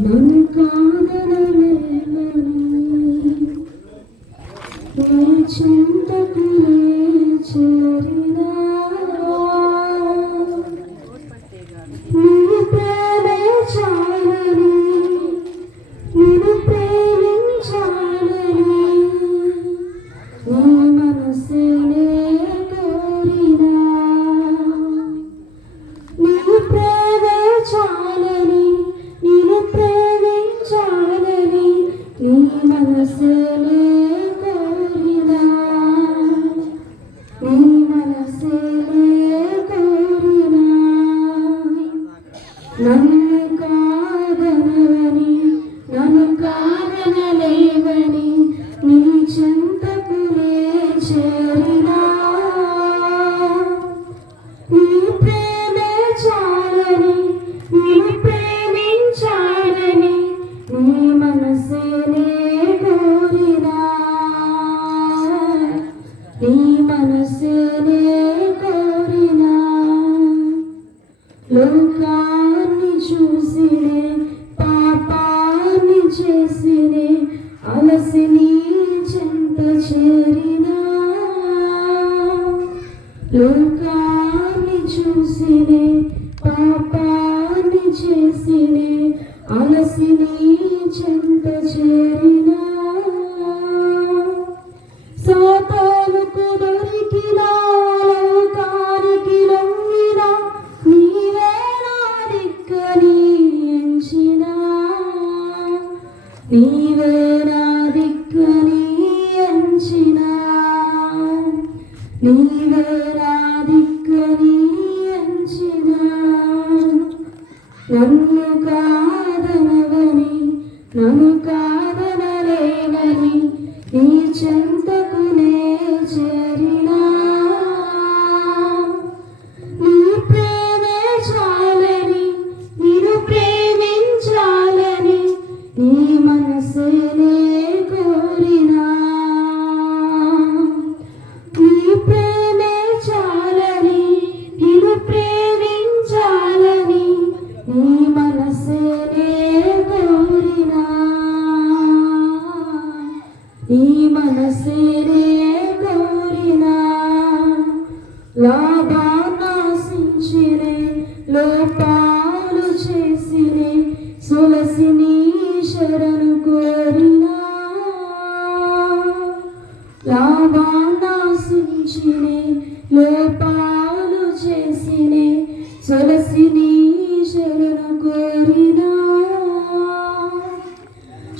నన్ను కాదనలేమని నీ చింతకు చేరినా నీ ప్రేమే చాలని నిన్ను ప్రేమించాలని నీ మనసునే కోరినా నీ ప్రేమే చాలని నిన్ను ప్రేమించాలని నీ మనసునే కోరినా నీ మనసునే కోరినా నన్ను కాదనవని నన్ను కాదనలేవని నీ చింతకునే చేరినా నీ ప్రేమే చాలని నిన్ను ప్రేమించాలని నీ మనసునే కోరినా నీ మనసునే కోరినా లోకాన్ని చూసినే పాపాన్ని చేసినే అలసి నీ చెంత చేరినా లోకాన్ని చూసినే పాపాన్ని చేసినే అలసి నీ చెంత చేరినా సాతానుకు దొరికినా లోకానికి లొంగినా నీవే నా దిక్కని ఎంచినా నీవే నా దిక్కని ఎంచినా నీవే నా దిక్కని ఎంచినా నన్ను కాదనవని నన్ను కాదనలేవని నీ చెంతకునే చేరినా నీ ప్రేమే చాలని నిన్ను ప్రేమించాలని నీ మనసునే కోరినా నీ ప్రేమే చాలని నిన్ను ప్రేమించాలని నీ మనసునే కోరినా నీ మనసునే కోరినా లాభానాశించినే లోపాలు చేసినే సులసి నీ శరణు కోరినా లాభానాశించినే లోపాలు చేసినే సులసి నీ శరణు కోరినా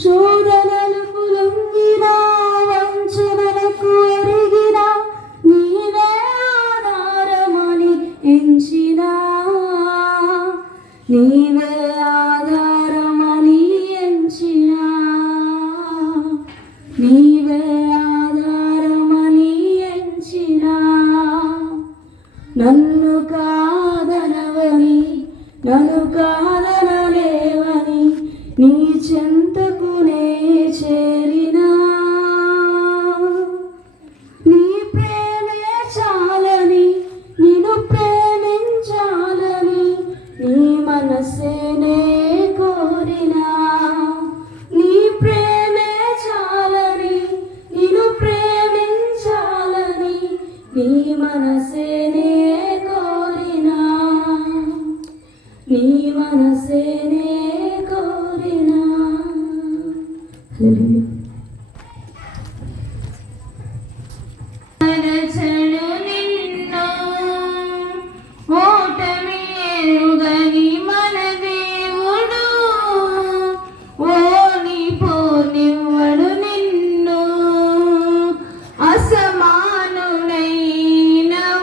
శోధనలకు లొంగినా వంచనలకు ఎరిగినా నీవే ఆధారమని ఎంచినా నీవే ఆధారమని ఎంచినా నీవే ఆధారమని ఎంచినా నన్ను కాదనవని నన్ను కాదనలేవని నీ చెంతకునే చేరినా నీ ప్రేమే చాలని నిన్ను ప్రేమించాలని నీ మనసునే కోరినా నీ ప్రేమే చాలని నిన్ను ప్రేమించాలని నీ మనసునే కోరినా నీ మనసునే కోరినా. మరచడు నిన్ను ఓటమి ఎరుగని మన దేవుడు ఓడిపోనివ్వడు నిన్ను అసమానుడైన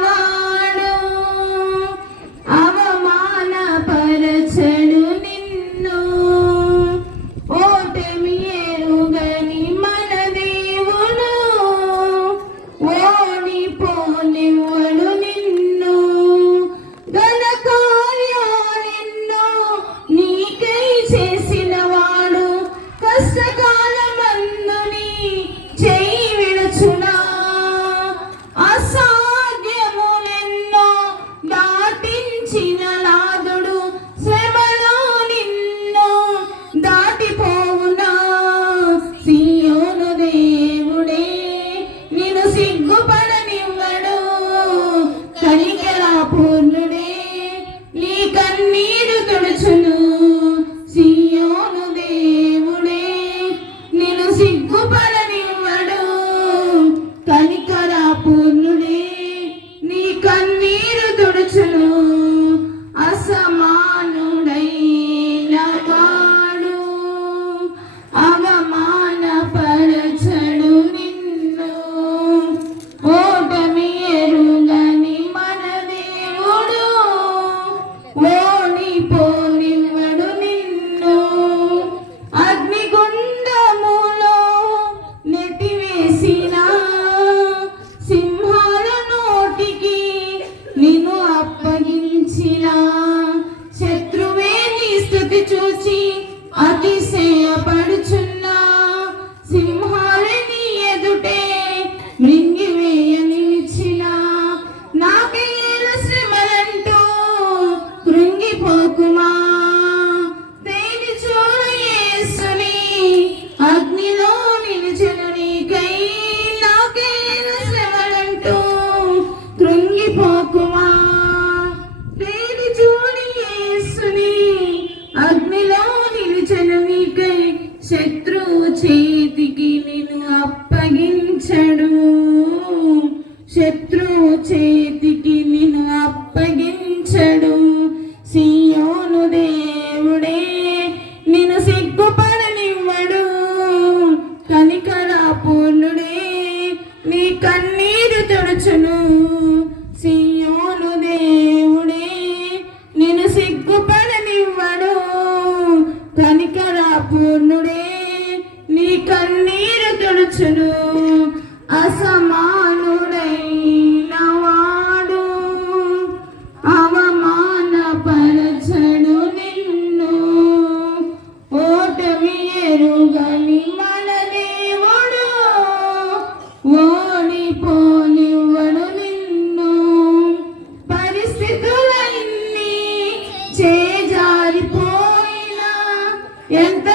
వాడు అవమానపరచడు నిన్ను ఓటమి ఎరుగని అతిశయపడుచున్నా సింహాలని ఎదుటే మృంగివేయ నిలిచిన నాకేల శ్రమలంటూ కృంగిపోకుమా తేని చూడు యేసుని అగ్నిలో నిలిచెను నీకై నాకేల శ్రమలంటూ కృంగిపోకుమా తేని చూడు యేసుని అగ్నిలో నిలిచెను నీకై శత్రువు చేతికి నిన్ను అప్పగించడు శత్రువు చేతికి నిన్ను అప్పగించడు సియోను దేవుడే నిన్ను సిగ్గుపడనివ్వడు కనికర పూర్ణుడే నీ కన్నీరు తుడుచును సియోను దేవుడే నిన్ను సిగ్గుపడనివ్వడు కనికర పూర్ణుడే నీ కన్నీరు తుడుచును అసమానుడైన వాడు అవమానపరచడు నిన్ను ఓటమి ఎరుగని మన దేవుడు ఓడిపోనివ్వడు నిన్ను పరిస్థితులన్నీ చేజారిపోయినా ఎంత